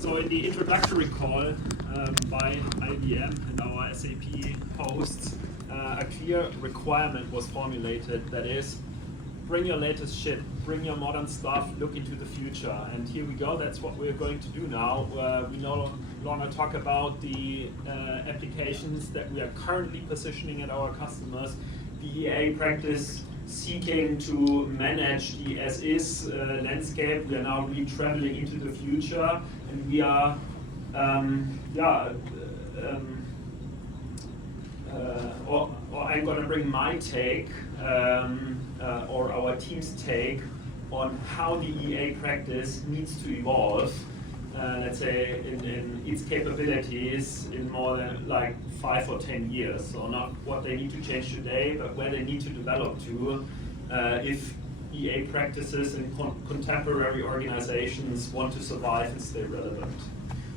So in the introductory call by IBM and our SAP hosts, a clear requirement was formulated, that is, bring your latest shit, bring your modern stuff, look into the future. And here we go, that's what we're going to do now. We no longer talk about the applications that we are currently positioning at our customers, the EA practice seeking to manage the as-is landscape. We are now really traveling into the future, and we are, or I'm going to bring my take, or our team's take, on how the EA practice needs to evolve, let's say in its capabilities in more than like 5 or 10 years. So not what they need to change today, but where they need to develop to if EA practices and contemporary organizations want to survive and stay relevant.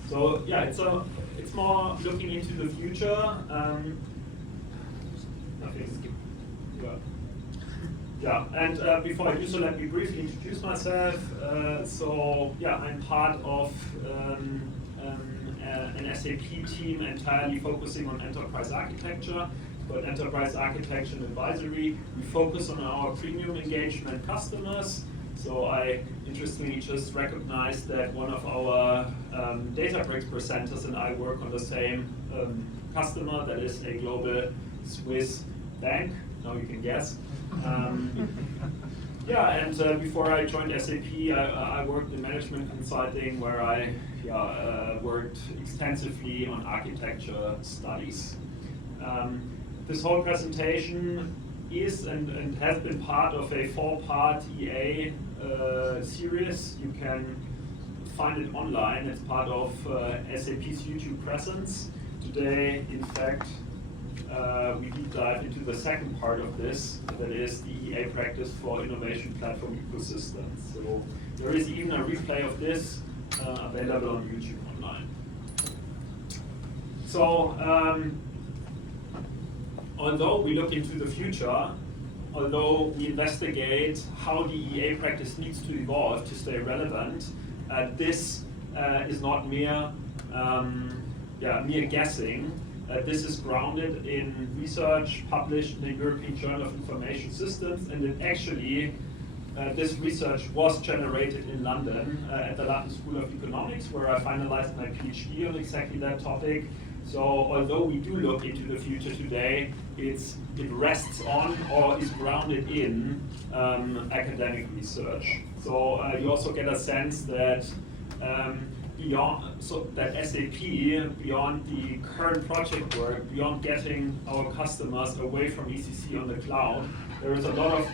So yeah, it's more looking into the future. Yeah, and before I do so, let me briefly introduce myself. So yeah, I'm part of an SAP team entirely focusing on enterprise architecture, called Enterprise Architecture and Advisory. We focus on our premium engagement customers. So I interestingly just recognized that one of our Databricks presenters and I work on the same customer, that is a global Swiss bank. Now you can guess. Yeah, and before I joined SAP, I worked in management consulting, where I worked extensively on architecture studies. This whole presentation is and has been part of a 4-part EA series. You can find it online. It's part of SAP's YouTube presence. Today, in fact, we deep dive into the second part of this, that is the EA practice for innovation platform ecosystems. So there is even a replay of this available on YouTube online. So although we look into the future, although we investigate how the EA practice needs to evolve to stay relevant, this is not mere guessing. This is grounded in research published in the European Journal of Information Systems, and it actually, this research was generated in London at the London School of Economics, where I finalized my PhD on exactly that topic. So although we do look into the future today, it rests on or is grounded in academic research. So you also get a sense that that SAP, beyond the current project work, beyond getting our customers away from ECC on the cloud, there is a lot of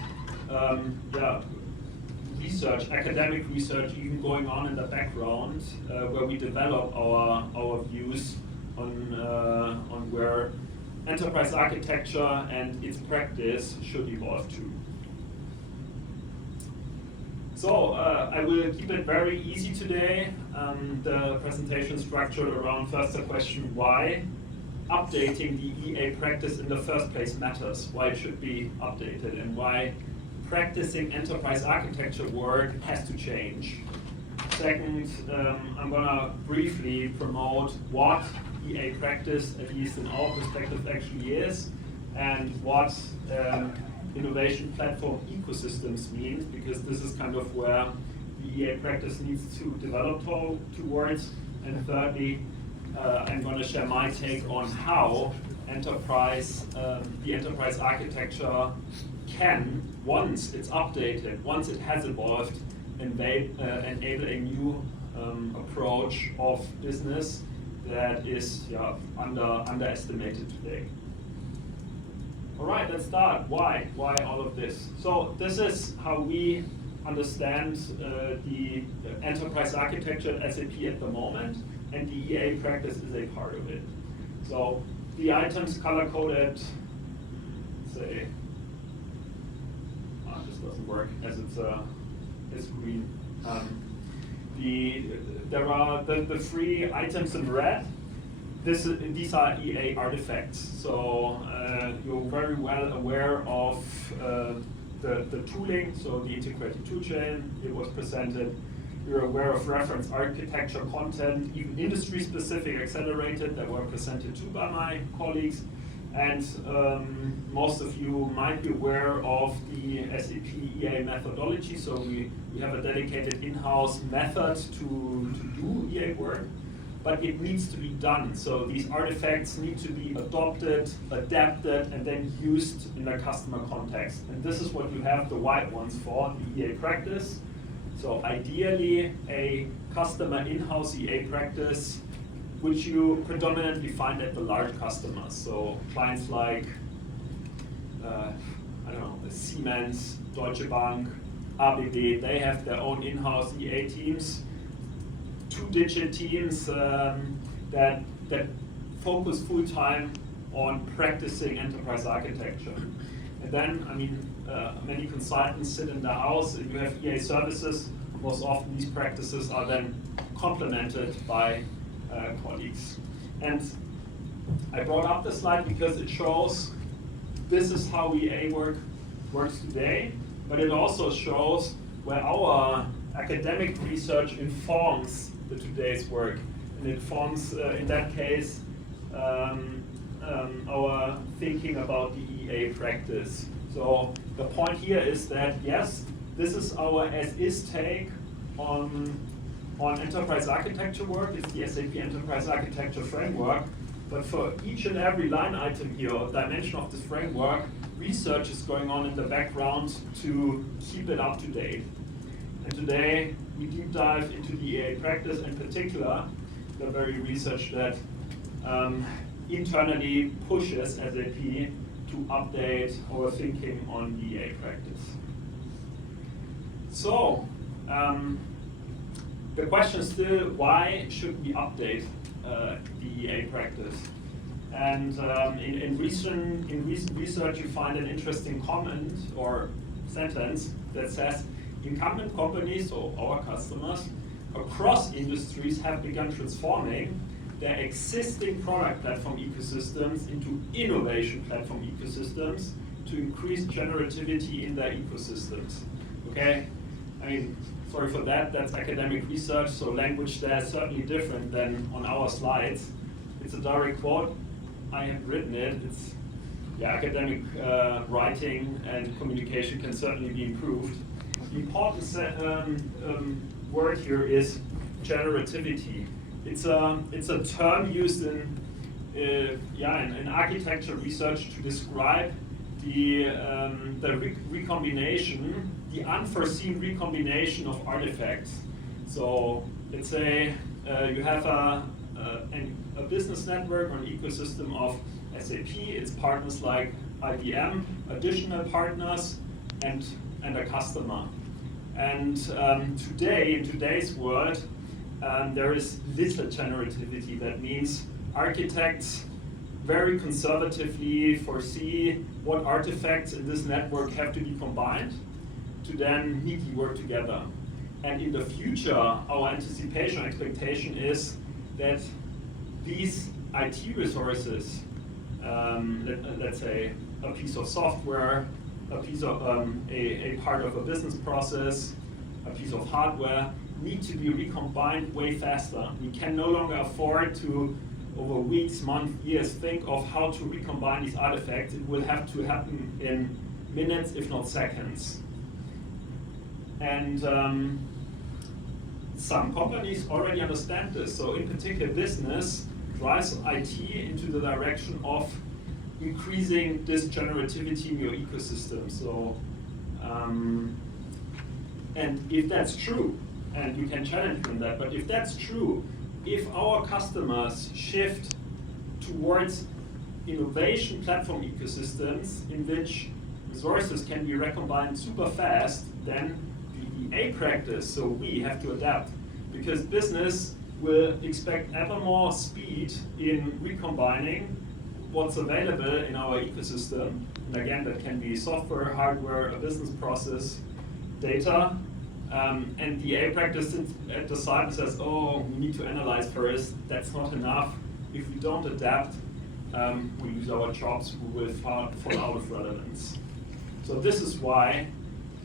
research, academic research even going on in the background, where we develop our views on where enterprise architecture and its practice should evolve to. So I will keep it very easy today. The presentation structured around first the question why updating the EA practice in the first place matters, why it should be updated, and why practicing enterprise architecture work has to change. Second, I'm going to briefly promote what EA practice, at least in our perspective, actually is, and what innovation platform ecosystems means, because this is kind of where the EA practice needs to develop towards. And thirdly, I'm going to share my take on how the enterprise architecture can, once it's updated, once it has evolved, enable a new approach of business that is underestimated today. All right, let's start. Why? Why all of this? So this is how we understand the enterprise architecture at SAP at the moment, and the EA practice is a part of it. So the items color-coded, say, this doesn't work as it's green. There are the 3 items in red. These are EA artifacts, so you're very well aware of the tooling, so the integrated toolchain. It was presented You're aware of reference architecture content, even industry-specific accelerated that were presented too by my colleagues. And most of you might be aware of the SAP EA methodology. So we have a dedicated in-house method to do EA work, but it needs to be done. So these artifacts need to be adopted, adapted, and then used in a customer context. And this is what you have the white ones for, the EA practice. So ideally, a customer in-house EA practice, which you predominantly find at the large customers. So clients like, I don't know, Siemens, Deutsche Bank, ABB, they have their own in-house EA teams, two-digit teams that focus full-time on practicing enterprise architecture. And then, I mean, many consultants sit in the house, and you have EA services. Most often these practices are then complemented by colleagues. And I brought up this slide because it shows this is how EA works today, but it also shows where our academic research informs the today's work. And it forms, in that case, our thinking about the EA practice. So the point here is that, yes, this is our as-is take on enterprise architecture work. It's the SAP Enterprise Architecture Framework. But for each and every line item here, or dimension of this framework, research is going on in the background to keep it up to date. And today, we deep dive into the EA practice, in particular, the very research that internally pushes SAP to update our thinking on the EA practice. So, the question is still, why should we update the EA practice? And in recent research, you find an interesting comment or sentence that says, incumbent companies, or our customers, across industries have begun transforming their existing product platform ecosystems into innovation platform ecosystems to increase generativity in their ecosystems. Okay? I mean, sorry for that, that's academic research, so language there is certainly different than on our slides. It's a direct quote. I have written it. It's, yeah, academic writing and communication can certainly be improved. The important word here is generativity. It's a term used in architecture research to describe the recombination, the unforeseen recombination of artifacts. So let's say you have a business network or an ecosystem of SAP, its partners like IBM, additional partners, and a customer. And today, in today's world, there is little generativity. That means architects very conservatively foresee what artifacts in this network have to be combined to then neatly work together. And in the future, our anticipation, expectation is that these IT resources, let's say a piece of software, a piece of a part of a business process, a piece of hardware, need to be recombined way faster. We can no longer afford to, over weeks, months, years, think of how to recombine these artifacts. It will have to happen in minutes, if not seconds. And some companies already understand this. So in particular, business drives IT into the direction of increasing this generativity in your ecosystem. So, and if that's true, and you can challenge me on that, but if that's true, if our customers shift towards innovation platform ecosystems in which resources can be recombined super fast, then the EA practice, so we have to adapt, because business will expect ever more speed in recombining what's available in our ecosystem. And again, that can be software, hardware, a business process, data. And the EA practice sits at the side and says, oh, we need to analyze first. That's not enough. If we don't adapt, we lose our jobs, we will fall out of relevance. So this is why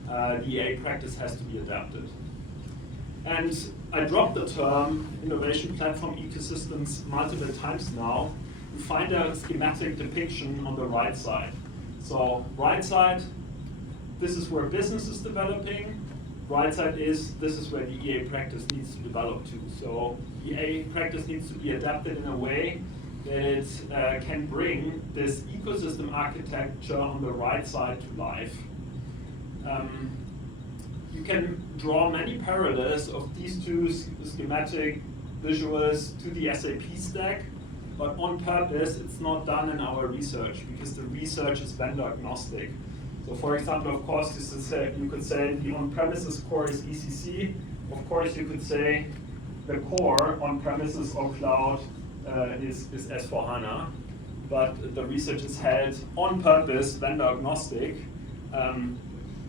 the EA practice has to be adapted. And I dropped the term innovation platform ecosystems multiple times now. You find a schematic depiction on the right side. So right side, this is where business is developing. Right side is, this is where the EA practice needs to develop to. So EA practice needs to be adapted in a way that it can bring this ecosystem architecture on the right side to life. You can draw many parallels of these two schematic visuals to the SAP stack, but on purpose it's not done in our research because the research is vendor agnostic. So for example, of course, you could say the on-premises core is ECC. Of course, you could say the core on-premises or cloud is S4HANA. But the research is held on purpose, vendor agnostic,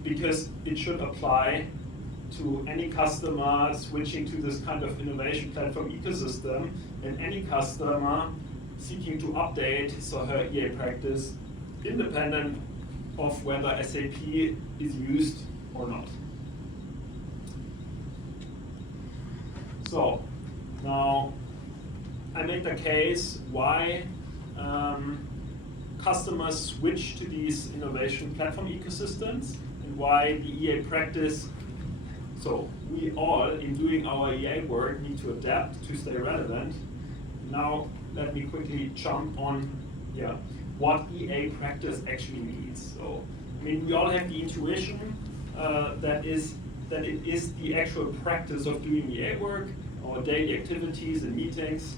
because it should apply to any customer switching to this kind of innovation platform ecosystem and any customer seeking to update his or her EA practice independent of whether SAP is used or not. So now I made the case why customers switch to these innovation platform ecosystems and why the EA practice, so we all in doing our EA work need to adapt to stay relevant. Now let me quickly jump on what EA practice actually means. So, I mean, we all have the intuition that it is the actual practice of doing EA work, our daily activities and meetings.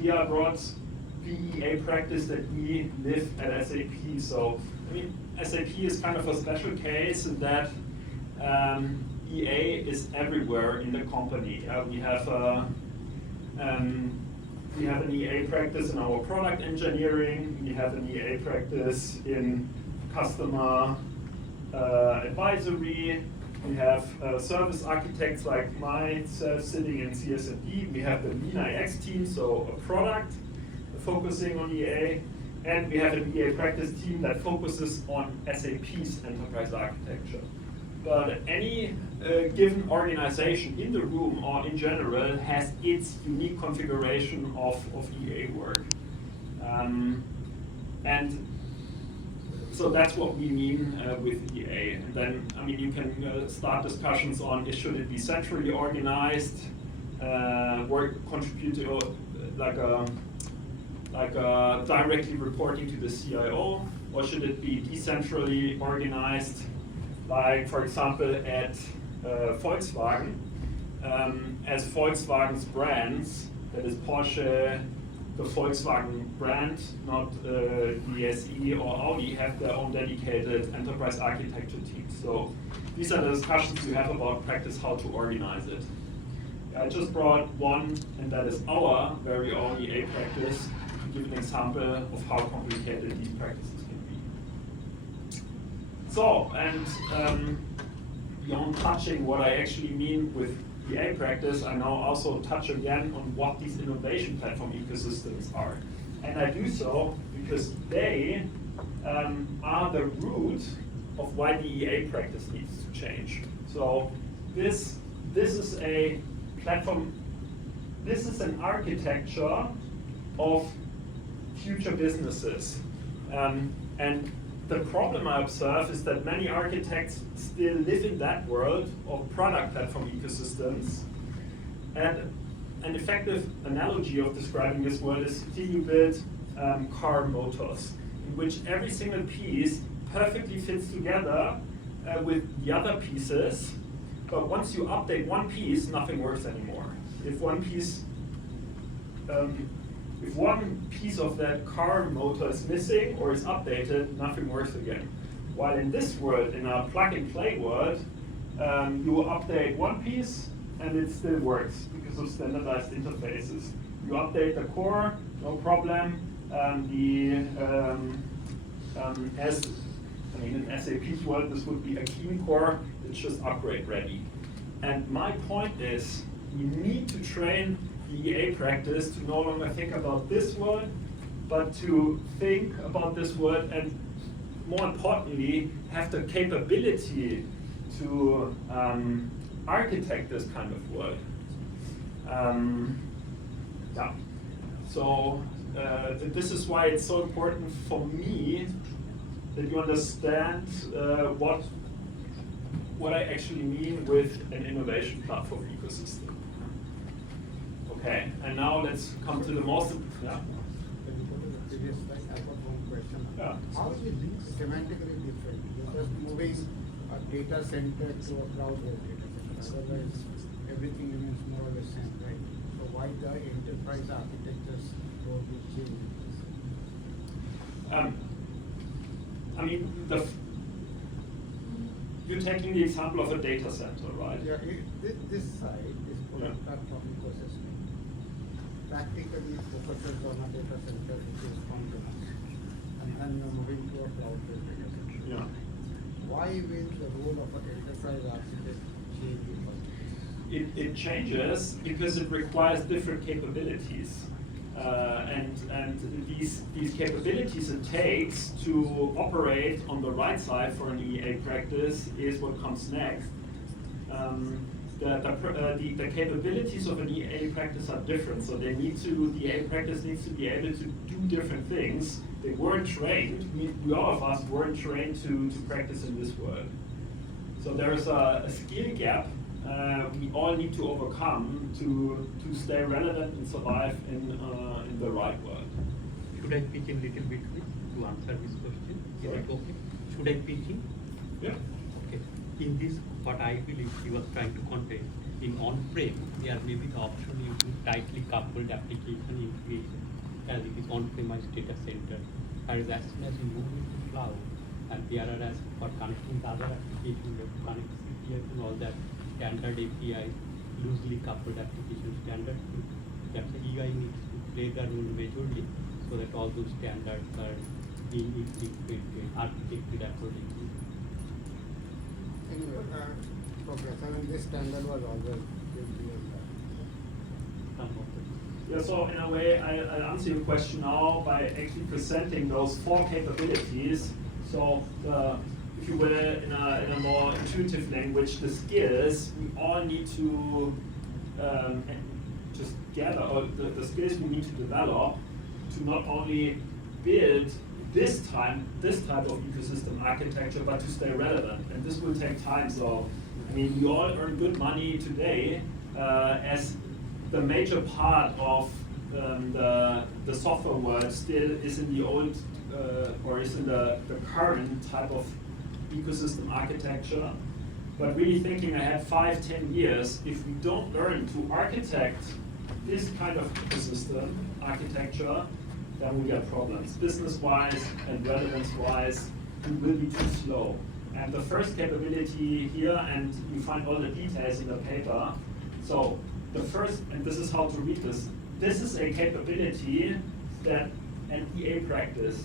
Here I brought the EA practice that we live at SAP. So, I mean, SAP is kind of a special case in that EA is everywhere in the company. We have an EA practice in our product engineering. We have an EA practice in customer advisory. We have service architects like myself sitting in CS&D. We have the LeanIX team, so a product focusing on EA. And we have an EA practice team that focuses on SAP's enterprise architecture. But any given organization in the room or in general has its unique configuration of EA work. And so that's what we mean with EA. And then, I mean, you can start discussions on should it be centrally organized, contributor directly reporting to the CIO, or should it be decentrally organized? Like, for example, at Volkswagen, as Volkswagen's brands, that is Porsche, the Volkswagen brand, not the SE or Audi, have their own dedicated enterprise architecture teams. So these are the discussions we have about practice, how to organize it. I just brought one, and that is our very own EA practice, to give an example of how complicated these practices can be. So, and beyond touching what I actually mean with EA practice, I now also touch again on what these innovation platform ecosystems are. And I do so because they are the root of why the EA practice needs to change. So this is a platform, this is an architecture of future businesses. And the problem I observe is that many architects still live in that world of product platform ecosystems. And an effective analogy of describing this world is you build car motors, in which every single piece perfectly fits together with the other pieces, but once you update one piece, nothing works anymore. If one piece of that car motor is missing or is updated, nothing works again. While in this world, in our plug-and-play world, you update one piece and it still works because of standardized interfaces. You update the core, no problem. In SAP's world, this would be a clean core, it's just upgrade ready. And my point is, we need to train the EA practice to no longer think about this world, but to think about this world and, more importantly, have the capability to architect this kind of world. Yeah. So this is why it's so important for me that you understand what I actually mean with an innovation platform ecosystem. Okay, and now let's come to the most. Yeah. When you go to the previous slide, I got one question. Yeah. How is it semantically different? You're just moving a data center to a cloud-based data center. Otherwise, everything remains more or less same, right? So why the enterprise architectures will be changed? I mean, you're taking the example of a data center, right? Yeah, this side is platform ecosystem. Practically focuses on a data center which is on-premise, and then you're moving to a cloud-based data center. Yeah. Why will the role of an enterprise architect change? It changes because it requires different capabilities. And these capabilities it takes to operate on the right side for an EA practice is what comes next. The capabilities of an EA practice are different, so the EA practice needs to be able to do different things. They weren't trained, we all of us weren't trained to practice in this world. So there's a skill gap we all need to overcome to stay relevant and survive in the right world. Should I pitch in a little bit to answer this question? Is it okay? Should I pitch in? Yeah. Okay. In this, what I believe he was trying to convey, in on-prem, there may be the option using tightly coupled application integration as it is on-premise data center. Whereas as soon as you move into cloud, and there are as for connecting the other applications, you have to connect CPS and all that standard API, loosely coupled application standard. That's the EI needs to play the role majorly so that all those standards are being implemented, architected accordingly. Anyway, Professor, and this standard was always Yeah, so in a way, I'll answer your question now by actually presenting those 4 capabilities. So if you will, in a more intuitive language, the skills we all need to just gather, or the skills we need to develop to not only build this type of ecosystem architecture, but to stay relevant. And this will take time. So, I mean, we all earn good money today as the major part of the software world still is in the old or is in the current type of ecosystem architecture. But really thinking ahead 5-10 years, if we don't learn to architect this kind of ecosystem architecture, then we get problems. Business-wise and relevance-wise, we will be too slow. And the first capability here, and you find all the details in the paper. So the first, and this is how to read this, this is a capability that an EA practice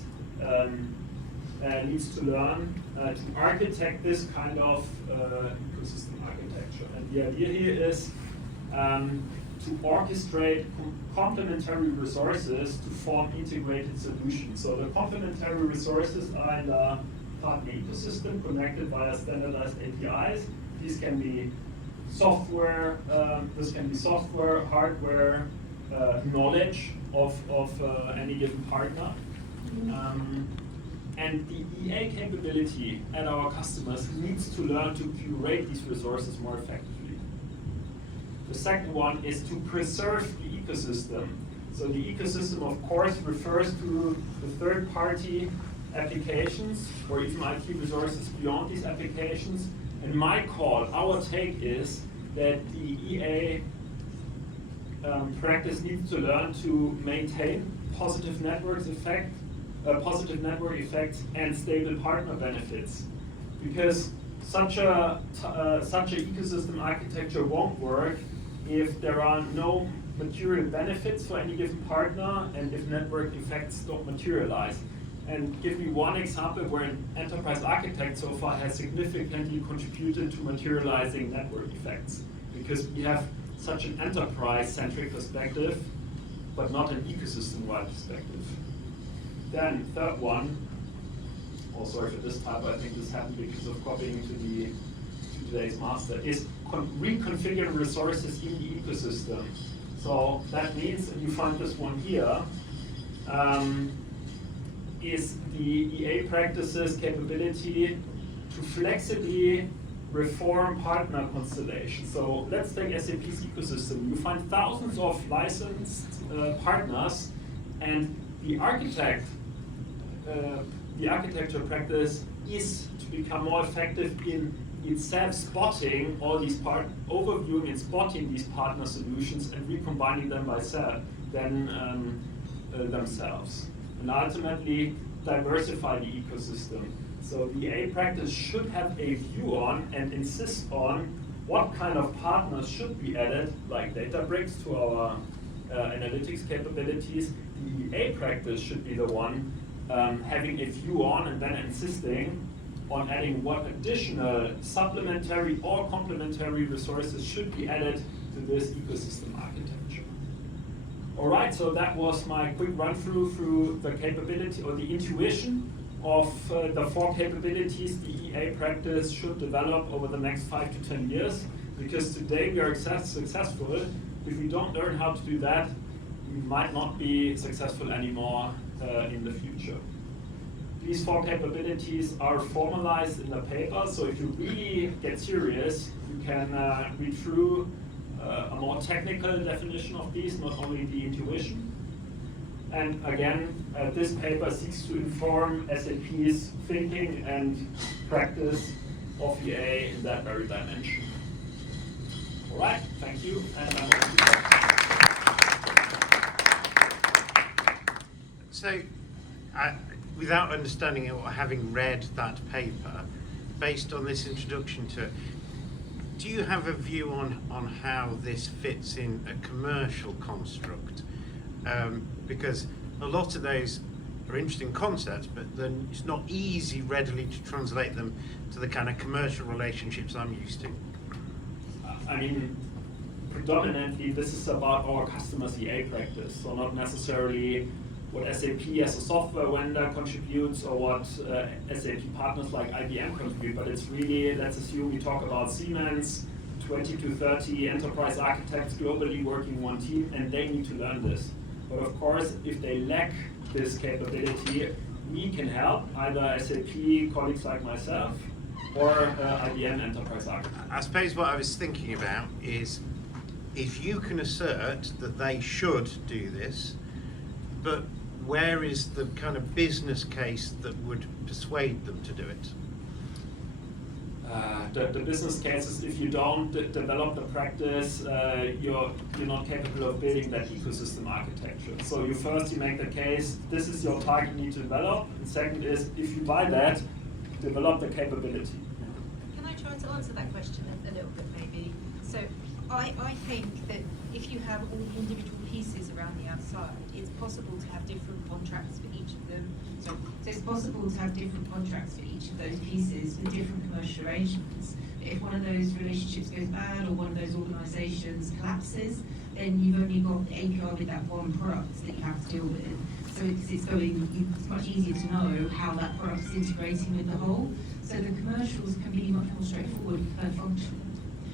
needs to learn to architect this kind of ecosystem architecture. And the idea here is to orchestrate complementary resources to form integrated solutions. So the complementary resources are in the partner ecosystem connected via standardized APIs. These can be software, hardware, knowledge of any given partner. And the EA capability at our customers needs to learn to curate these resources more effectively. The second one is to preserve the ecosystem. So the ecosystem, of course, refers to the third-party applications or even IT resources beyond these applications. And my call, our take is that the EA practice needs to learn to maintain positive network effects and stable partner benefits, because such a ecosystem architecture won't work if there are no material benefits for any given partner and if network effects don't materialize. And give me one example where an enterprise architect so far has significantly contributed to materializing network effects, because we have such an enterprise-centric perspective, but not an ecosystem-wide perspective. Then third one, oh sorry for this type, I think this happened because of copying to today's master, is reconfigure resources in the ecosystem. So that means, and you find this one here, is the EA practices capability to flexibly reform partner constellations. So let's take SAP's ecosystem. You find thousands of licensed partners, and the architecture practice is to become more effective in itself spotting all these overviewing and spotting these partner solutions and recombining them themselves, and ultimately diversify the ecosystem. So the EA practice should have a view on and insist on what kind of partners should be added, like Databricks, to our analytics capabilities. The EA practice should be the one having a view on and then insisting on adding what additional supplementary or complementary resources should be added to this ecosystem architecture. All right, so that was my quick run through the capability or the intuition of the 4 capabilities the EA practice should develop over the next 5 to 10 years. Because today we are successful. If we don't learn how to do that, we might not be successful anymore in the future. These 4 capabilities are formalized in the paper, so if you really get serious, you can read through a more technical definition of these, not only the intuition. And again, this paper seeks to inform SAP's thinking and practice of EA in that very dimension. All right, thank you. And I'm going to So, without understanding it or having read that paper, based on this introduction to it, do you have a view on how this fits in a commercial construct? Because a lot of those are interesting concepts, but then it's not easy readily to translate them to the kind of commercial relationships I'm used to. I mean, predominantly this is about our customers' EA practice, so not necessarily what SAP as a software vendor contributes or what SAP partners like IBM contribute, but it's really, let's assume we talk about Siemens, 20 to 30 enterprise architects globally working one team, and they need to learn this. But of course, if they lack this capability, we can help, either SAP colleagues like myself or IBM enterprise architects. I suppose what I was thinking about is, if you can assert that they should do this, but where is the kind of business case that would persuade them to do it? The business case is, if you don't develop the practice, you're not capable of building that ecosystem architecture. So you make the case, this is your target you need to develop, and second is, if you buy that, develop the capability. Can I try to answer that question a little bit maybe? So I think that if you have all the individual pieces around the outside, it's possible to have different contracts for each of them. So it's possible to have different contracts for each of those pieces with different commercial arrangements. But if one of those relationships goes bad or one of those organisations collapses, then you've only got the API with that one product that you have to deal with. So it's much easier to know how that product is integrating with the whole. So the commercials can be much more straightforward per function.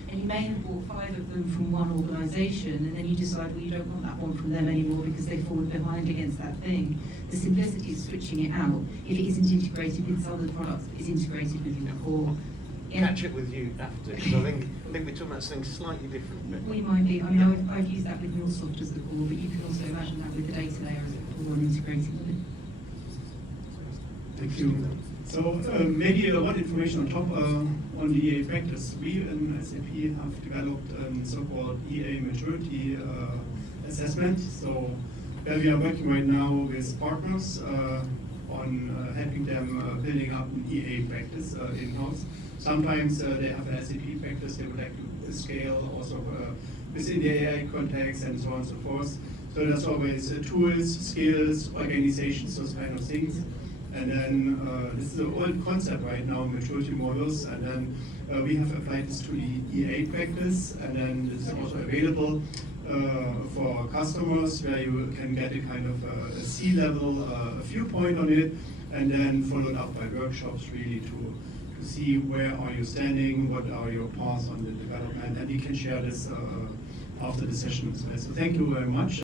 And you may have bought 5 of them from one organisation, and then you decide, well, you don't want that one from them anymore because they fall behind against that thing. The simplicity of switching it out, if it isn't integrated with some of the products, it's integrated with your core. Catch up with you after, because I think we're talking about something slightly different. We might be. I mean, I've used that with MuleSoft as the core, but you can also imagine that with the data layer as a core and integrating with it. Thank you. So maybe one information on top on the EA practice. We in SAP have developed a so-called EA maturity assessment. So where we are working right now with partners on helping them building up an EA practice in-house. Sometimes they have an SAP practice they would like to scale also within the AI context and so on and so forth. So there's always tools, skills, organizations, those kind of things. And then this is an old concept right now, maturity models, and then we have applied this to the EA practice, and then this is also available for customers where you can get a kind of a C-level viewpoint on it, and then followed up by workshops really to to see where are you standing, what are your paths on the development, and we can share this after the session as well. So thank you very much.